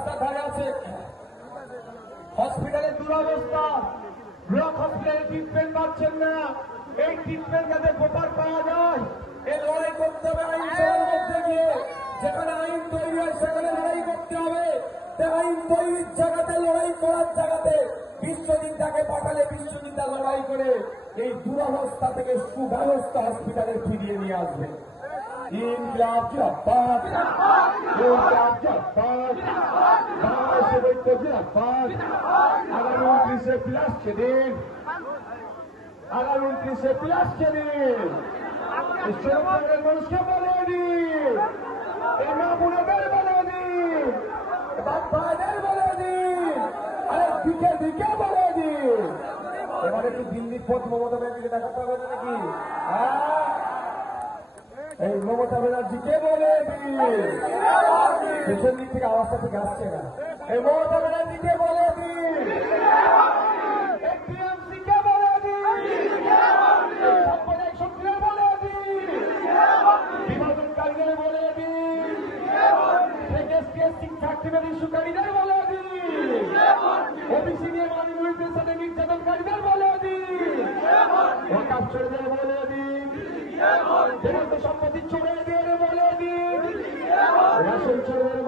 রাস্তার ধারে আছে হসপিটালের দুরবস্থা, ব্লক হসপিটালে ট্রিটমেন্ট পাচ্ছেন না। এই ট্রিটমেন্ট যাতে প্রপার পাওয়া যায়, এই লড়াই করতে হবে আইন সভার মধ্যে গিয়ে। যেখানে আইন তৈরি হয় সেখানে লড়াই করতে হবে। আইন তৈরির জায়গাতে, লড়াই করার জায়গাতে বিশ্বজিৎদাকে পাঠালে বিশ্বজিৎদা লড়াই করে এই দুরবস্থা থেকে সুব্যবস্থা হসপিটালে ফিরিয়ে নিয়ে আসবে। ইনকিলাব জিন্দাবাদ, ইনকিলাব জিন্দাবাদ, বাংলাদেশের ঐক্য জিন্দাবাদ। আগামী 29শে প্লাসকে দিন, আগামী 29শে প্লাসকে দিন। ঈশ্বরের মানুষকে বলে দিন, এই মা বোনেদের বলে দিন, বাপ ভাইদের বলে দিন, আরে দিকে দিকে বলে দিন। এবারে কি দিল্লির পথ মমতা ব্যানার্জিকে দেখাতে হবে নাকি? এই মমতা ব্যানার্জিকে বলে দিন, পেছন দিক থেকে আওয়াজটা ঠিক আসছে না। এই মমতা ব্যানার্জিকে বলে দিন, টিএমসিকে বলে দিন, সাম্প্রদায়িক শক্তিদের বলে দিন, বিভাজনকারীদের বলে দিন, শিক্ষার্থীদের ইস্যুকারীদের বলে দিন, ওবিসি নিয়ে মাইনরিটির সাথে নির্যাতনকারীদের বলে দিন, ওয়াকফ চোরদের বলে দিন, সম্পত্তি চোরেদের বলে দিন, রেশন চোরদের